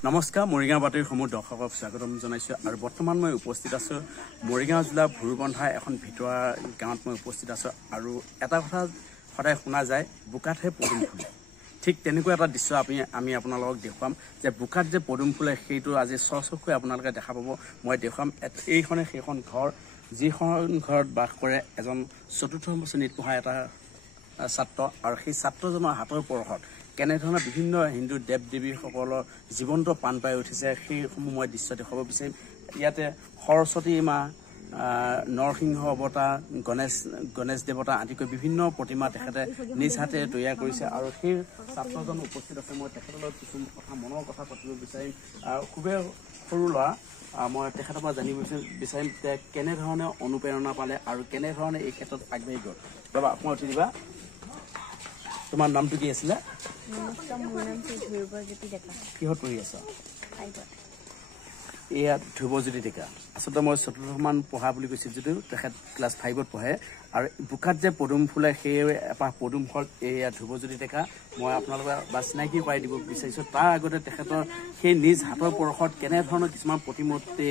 নমস্কাৰ মৰিগাঁও বাতৰি সমূহ দৰ্শকক স্বাগতম জনাইছো আৰু বৰ্তমান মই উপস্থিত আছো মৰিগাঁও জিলা ভুৰুবন্ধা এখন ভিতৰুৱা গাঁৱত মই উপস্থিত আছো আৰু এটা কথা সদায় শুনা যায় বুকাতহে পদুম ফুলে ঠিক তেনেকুৱা এটা দৃশ্য আমি আপোনালোকক দেখুৱাম যে বুকাত যে পদুম ফুলে সেইটো আজি চকুৰে আপোনালোকে দেখা পাব মই দেখুৱাম এইখনে সেইখন ঘৰ যিখন ঘৰত বাস কৰে এজন চতুৰ্থ শ্ৰেণীত পঢ়া এটা ছাত্ৰ আৰু সেই ছাত্ৰজনৰ হাতৰ পৰশত কেনেধৰণৰ বিভিন্ন হিন্দু দেৱ দেৱীসকলৰ জীৱন্ত প্ৰাণ পাই উঠিছে সেইসমূহ মই দৃশ্য দেখুৱাব বিচাৰিম ইয়াতে সৰস্বতী মা নৰসিংহ অৱতাৰ গণেশ দেৱতা আদিকৈ বিভিন্ন প্ৰতিমা তেখেতে নিজ হাতে তৈয়াৰ কৰিছে আৰু সেই ছাত্ৰজন উপস্থিত আছে মই তেখেতৰ লগত কিছু কথা মনৰ কথা পাতিব বিচাৰিম খুবেই সৰু ল'ৰা মই তেখেতৰ পৰা জানিব বিচাৰিম যে কেনেধৰণে অনুপ্ৰেৰণা পালে আৰু কেনেধৰণে এই ক্ষেত্ৰত আগবাঢ়ি গ'ল বাবা অকণমান উঠি দিবা তোমাৰ নামটো কি আছিলে কিহত পঢ়ি আছা এয়া ধ্ৰুৱজ্যোতি ডেকা আচলতে মই চতুৰ্থমান পঢ়া বুলি কৈছিল যদিও তেখেত ক্লাছ 5ত পঢ়ে আৰু বুকাত যে পদুম ফুলে সেই এপাহ পদুম ফল এয়া ধ্ৰুৱজ্যোতি ডেকা মই আপোনালোকক চিনাকি কৰাই দিব বিচাৰিছোঁ তাৰ আগতে তেখেতৰ সেই নিজ হাতৰ পৰশত কেনেধৰণৰ কিছুমান প্ৰতিমূৰ্তি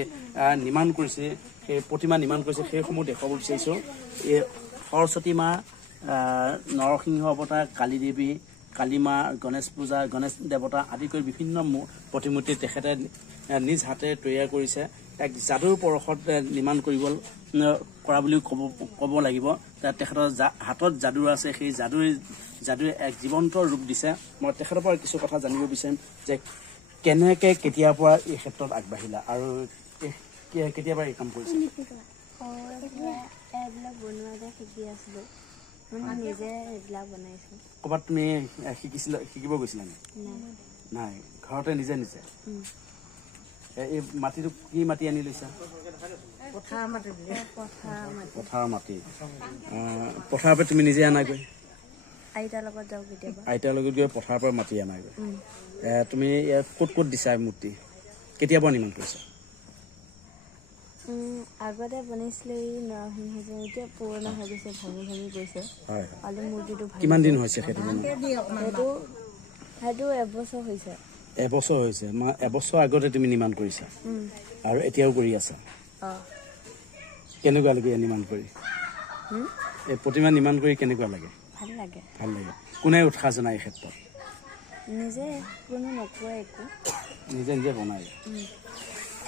নিৰ্মাণ কৰিছে সেই প্ৰতিমা নিৰ্মাণ কৰিছে সেইসমূহ দেখুৱাব বিচাৰিছোঁ এই সৰস্বতী মা নৰসিংহ অৱতাৰ কালী দেৱী কালীমা গণেশ পূজা গণেশ দেৱতা আদি কৰি বিভিন্ন প্ৰতিমূৰ্তি তেখেতে নিজ হাতে তৈয়াৰ কৰিছে এক যাদুৰ পৰশত নিৰ্মাণ কৰা বুলি ক'ব লাগিব তেখেতৰ হাতত যাদু আছে সেই যাদুৱে এক জীৱন্ত ৰূপ দিছে মই তেখেতৰ পৰা কিছু কথা জানিব বিচাৰিম যে কেনেকৈ কেতিয়াৰ পৰা এই ক্ষেত্ৰত আগবাঢ়িলা আৰু কেতিয়াৰ পৰা এই কাম কৰিছে ক'ৰবাত তুমি শিকিব গৈছিলা নাই ঘৰতে নিজে এই মাটিটো কি মাটি আনি লৈছা পথাৰৰ মাটি পথাৰৰ পৰা তুমি নিজে আনাগৈ আইতাৰ লগত গৈ পথাৰৰ পৰা মাটি আনাগৈ তুমি ক'ত দিছা মূৰ্তি কেতিয়াৰ পৰা নিৰ্মাণ কৰিছা আগতে বনাইছিলে নৰসিংহ এতিয়া পুৰণা হৈ গৈছে ভাঙি গৈছে আৰু মূৰ্তিটো কিমান দিন হৈছে সেইটো এবছৰ হৈছে এবছৰ আগতে তুমি নিৰ্মাণ কৰিছা আৰু এতিয়াও কৰি আছা কেনেকুৱা লাগে নিৰ্মাণ কৰি এই প্ৰতিমা নিৰ্মাণ কৰি কেনেকুৱা লাগে ভাল লাগে কোনে উৎসাহ জনায় এই ক্ষেত্ৰত নিজে কোনো নকয় একো নিজে বনায়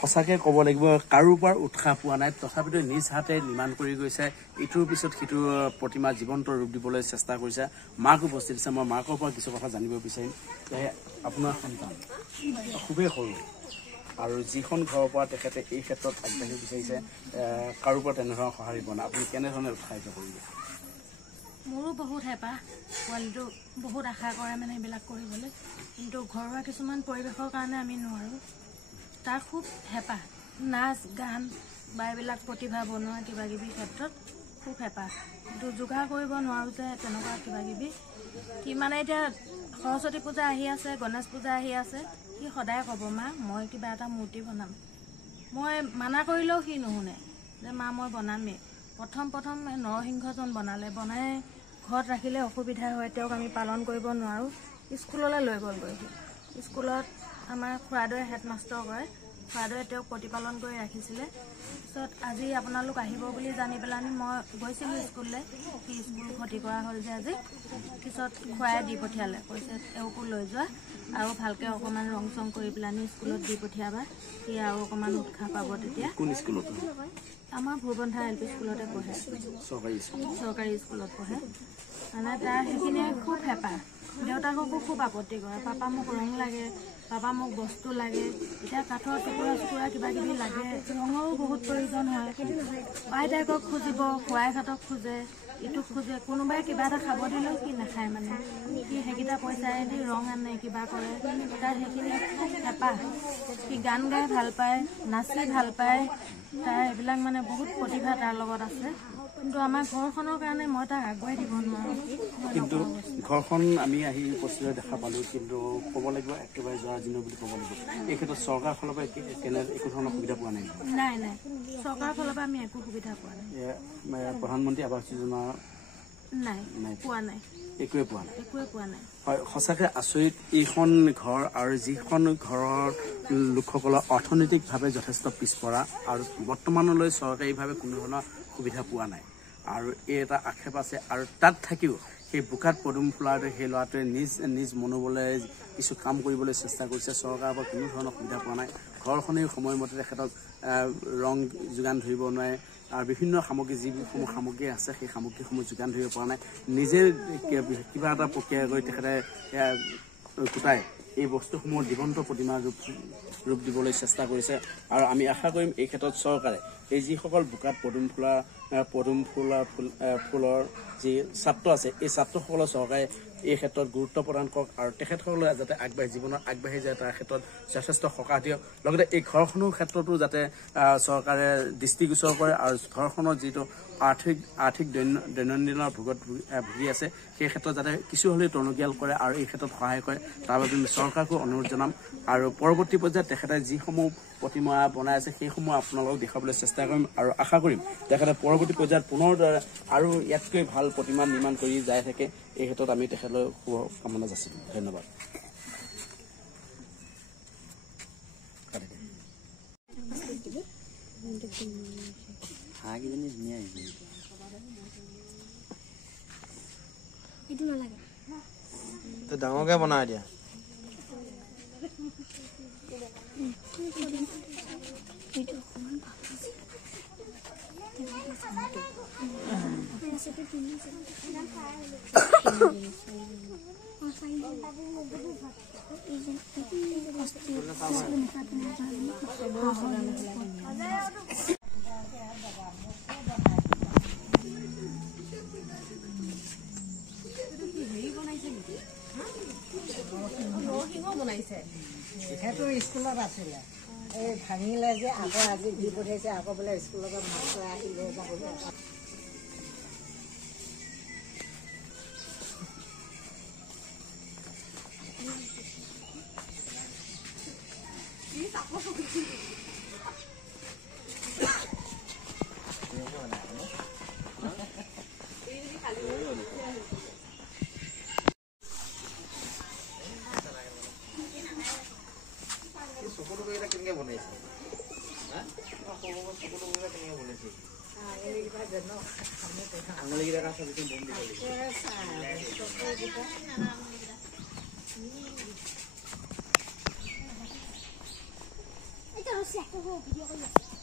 সঁচাকৈ ক'ব লাগিব কাৰো পৰা উৎসাহ পোৱা নাই তথাপিতো নিজ হাতে নিৰ্মাণ কৰি গৈছে ইটোৰ পিছত সিটো প্ৰতিমা জীৱন্ত ৰূপ দিবলৈ চেষ্টা কৰিছে মাক উপস্থিত দিছে মই মাকৰ পৰা কিছু কথা জানিব বিচাৰিম যে আপোনাৰ সন্তান খুবেই সৰু আৰু যিখন ঘৰৰ পৰা তেখেতে এই ক্ষেত্ৰত আগবাঢ়িব বিচাৰিছে কাৰো পৰা তেনেধৰণৰ সঁহাৰি পোৱা নাই আপুনি কেনেধৰণে উৎসাহিত কৰিব মোৰো বহুত হেঁপাহ পোৱালিটো বহুত আশা কৰে মানে এইবিলাক কৰিবলৈ কিন্তু ঘৰুৱা কিছুমান পৰিৱেশৰ কাৰণে আমি নোৱাৰোঁ তাৰ খুব হেঁপাহ নাচ গান বা এইবিলাক প্ৰতিভা বনোৱা কিবাকিবি ক্ষেত্ৰত খুব হেঁপাহ কিন্তু যোগাৰ কৰিব নোৱাৰোঁ যে তেনেকুৱা কিবাকিবি কি মানে এতিয়া সৰস্বতী পূজা আহি আছে গণেশ পূজা আহি আছে সি সদায় ক'ব মা মই কিবা এটা মূৰ্তি বনাম মই মানা কৰিলেও সি নুশুনে যে মা মই বনামেই প্ৰথম নৰসিংহজন বনাই ঘৰত ৰাখিলে অসুবিধা হয় তেওঁক আমি পালন কৰিব নোৱাৰোঁ স্কুললৈ লৈ গ'লগৈ স্কুলত আমাৰ খুৰাদৈ হেডমাষ্টাৰ কৰে খুৰাদৈ তেওঁক প্ৰতিপালন কৰি ৰাখিছিলে পিছত আজি আপোনালোক আহিব বুলি জানি পেলানি মই গৈছিলোঁ স্কুললৈ সি স্কুল ক্ষতি কৰা হ'ল যে আজি পিছত খুৰাই দি পঠিয়ালে কৈছে তেওঁকো লৈ যোৱা আৰু ভালকৈ অকণমান ৰং চং কৰি পেলানি স্কুলত দি পঠিয়াবা সি আৰু অকণমান উৎসাহ পাব তেতিয়া আমাৰ ভুৰুবন্ধা LP স্কুলতে পঢ়ে চৰকাৰী স্কুলত পঢ়ে মানে তাৰ সেইখিনিয়ে খুব হেঁপাহ দেউতাককো খুব আপত্তি কৰে পাপা মোক ৰং লাগে পাপা মোক বস্তু লাগে এতিয়া কাঠৰ টুকুৰা কিবাকিবি লাগে ৰঙৰো বহুত প্ৰয়োজন হয় আইতাকক খুজিব খুৰাইহঁতক খোজে ইটোক খোজে কোনোবাই কিবা এটা খাব দিলেও সি নাখায় মানে সি সেইকেইটা পইচাৰেদি ৰং আনে কিবা কৰে তাৰ সেইখিনি হেঁপাহ সি গান গাই ভাল পায় নাচি ভাল পায় তাৰ এইবিলাক মানে বহুত প্ৰতিভা তাৰ লগত আছে কিন্তু আমাৰ ঘৰখনৰ কাৰণে মই তাক আগুৱাই দিব নোৱাৰোঁ কিন্তু ঘৰখন আমি আহি উপস্থিত দেখা পালোঁ কিন্তু ক'ব লাগিব একেবাৰে যোৱা দিন বুলি ক'ব লাগিব এই ক্ষেত্ৰত চৰকাৰৰ ফালৰ পৰা একো ধৰণৰ সুবিধা পোৱা নাই চৰকাৰৰ ফালৰ পৰা আমি একো সুবিধা পোৱা নাই প্ৰধানমন্ত্ৰী আৱাস যোজনা নাই পোৱা নাই একোৱে পোৱা নাই একোৱে পোৱা নাই হয় সঁচাকৈ আচৰিত এইখন ঘৰ আৰু যিখন ঘৰৰ লোকসকলৰ অৰ্থনৈতিকভাৱে যথেষ্ট পিছপৰা আৰু বৰ্তমানলৈ চৰকাৰীভাৱে কোনো ধৰণৰ সুবিধা পোৱা নাই আৰু এই এটা আক্ষেপ আছে আৰু তাত থাকিও সেই বোকাত পদুম ফুলাটো সেই ল'ৰাটোৱে নিজ মনোবলে কিছু কাম কৰিবলৈ চেষ্টা কৰিছে চৰকাৰৰ পৰা কোনো ধৰণৰ সুবিধা পোৱা নাই ঘৰখনেই সময়মতে তেখেতক ৰং যোগান ধৰিব নোৱাৰে আৰু বিভিন্ন সামগ্ৰী যিসমূহ সামগ্ৰী আছে সেই সামগ্ৰীসমূহ যোগান ধৰিব পৰা নাই নিজে কিবা এটা প্ৰক্ৰিয়া কৰি তেখেতে গোটাই এই বস্তুসমূহ জীৱন্ত প্ৰতিমা ৰূপ দিবলৈ চেষ্টা কৰিছে আৰু আমি আশা কৰিম এই ক্ষেত্ৰত চৰকাৰে এই যিসকল বোকাত পদুম ফুলৰ যি ছাত্ৰ আছে এই ছাত্ৰসকলৰ চৰকাৰে এই ক্ষেত্ৰত গুৰুত্ব প্ৰদান কৰক আৰু তেখেতসকলে যাতে জীৱনত আগবাঢ়ি যায় তাৰ ক্ষেত্ৰত যথেষ্ট সকাহ দিয়ক লগতে এই ঘৰখনৰ ক্ষেত্ৰতো যাতে চৰকাৰে দৃষ্টিগোচৰ কৰে আৰু ঘৰখনৰ যিটো আৰ্থিক দৈনন্দিনৰ ভুগি আছে সেই ক্ষেত্ৰত যাতে কিছু হ'লেও টনকিয়াল কৰে আৰু এই ক্ষেত্ৰত সহায় কৰে তাৰ বাবে আমি চৰকাৰকো অনুৰোধ জনাম আৰু পৰৱৰ্তী পৰ্যায়ত তেখেতে যিসমূহ প্ৰতিমা বনাই আছে সেইসমূহ আপোনালোকক দেখুৱাবলৈ চেষ্টা কৰিম আৰু আশা কৰিম তেখেতে পৰৱৰ্তী পৰ্যায়ত পুনৰ আৰু ইয়াতকৈ ভাল প্ৰতিমা নিৰ্মাণ কৰি যাই থাকে এই ক্ষেত্ৰত আমি তেখেতলৈ শুভকামনা যাচিম ধন্যবাদ ডাঙৰকে বনাই দিয়া সেইটো স্কুলত আছিলে এই ভাঙিলে যে আকৌ আজি দি পঠিয়াইছে আকৌ বোলে স্কুলৰ পৰা মাষ্টৰ আহিলে যাবলৈ কেনেকে বনাইছে আঙুলিকেইটা চাবিচোন বম দিব Itu harus ya, aku video